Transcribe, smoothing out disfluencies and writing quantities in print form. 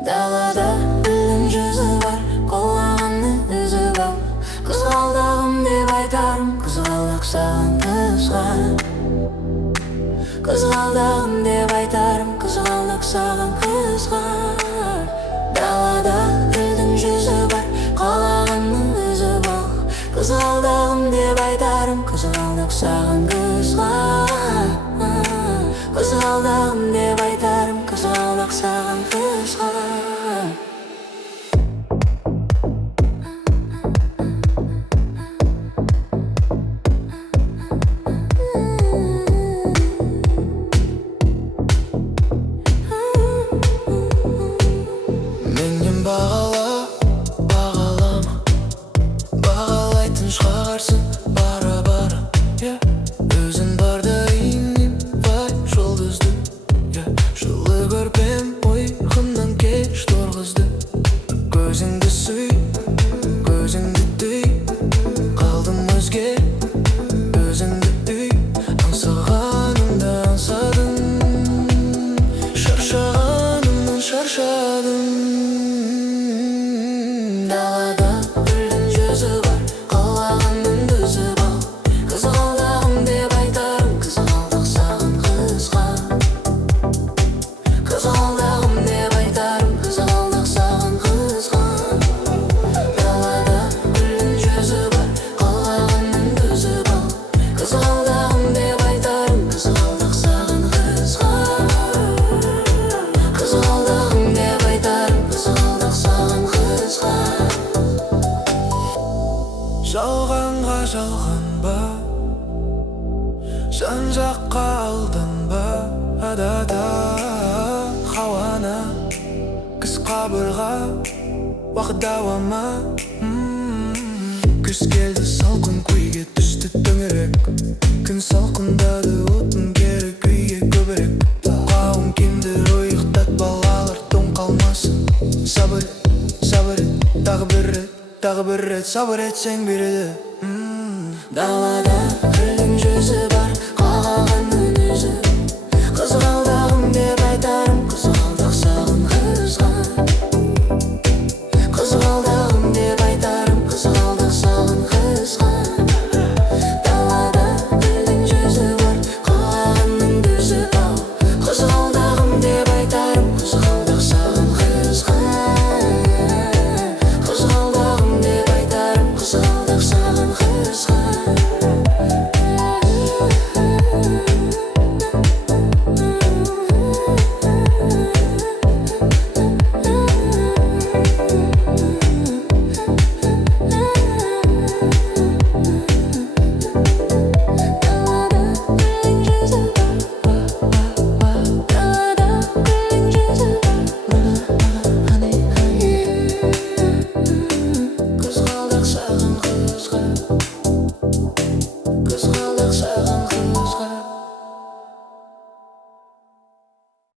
Далада гүлдің жүзі бар, қолағанның ізі бар. Қызғалдағым деп айтарым, қызғалдақ саған қызған. Қызғалдағым деп айтарым, қызғалдақ саған қызған. Далада гүлдің жүзі бар, қолағанның ізі бар. Қызғалдағым деп айтарым, қызғалдақ саған қызған. Қызғалдағым деп айтарым, қызғалдақ саған қызған. Менен бағала, бағалама, бағалайтын шығарсың бара-бара. Өзің барда инем бай жұлдызды, жылы көрпем ұйқымнан кеш тұрғызды. Көзіңді сүй, көзіңді дүй, қалдым өзге, өзіңді үй. Аңсағанымды аңсадым, шаршағанымнан шаршадым. Далада гүлдің жүзі бар, қолағанның өзі бар. Қызғалдағым деп айтарым, қызғалдақ саған қызған. Қызғалдағым деп айтарым, қызғалдақ саған қызған. Далада гүлдің жүзі бар, қолағанның өзі бар. Қызғалдағым деп айтарым, қызғалдақ саған қызған. Қызғалдағым деп айтарым, қызғалдақ саған қызған. Жалғанға жалғанба, жан-жаққа алданба. Адада хауана, күз қабырға, уақыт дауама. Күз келді, салқын күйге түсті төңірек. Күн салқындады, отын керек үйге көбірек. Қауым кемді ұйықтат, балалар тоң қалмасын. Сабыр ет, сабыр ет, тағы бір рет сабыр етсең береді. Далада гүлдің жүзі бар,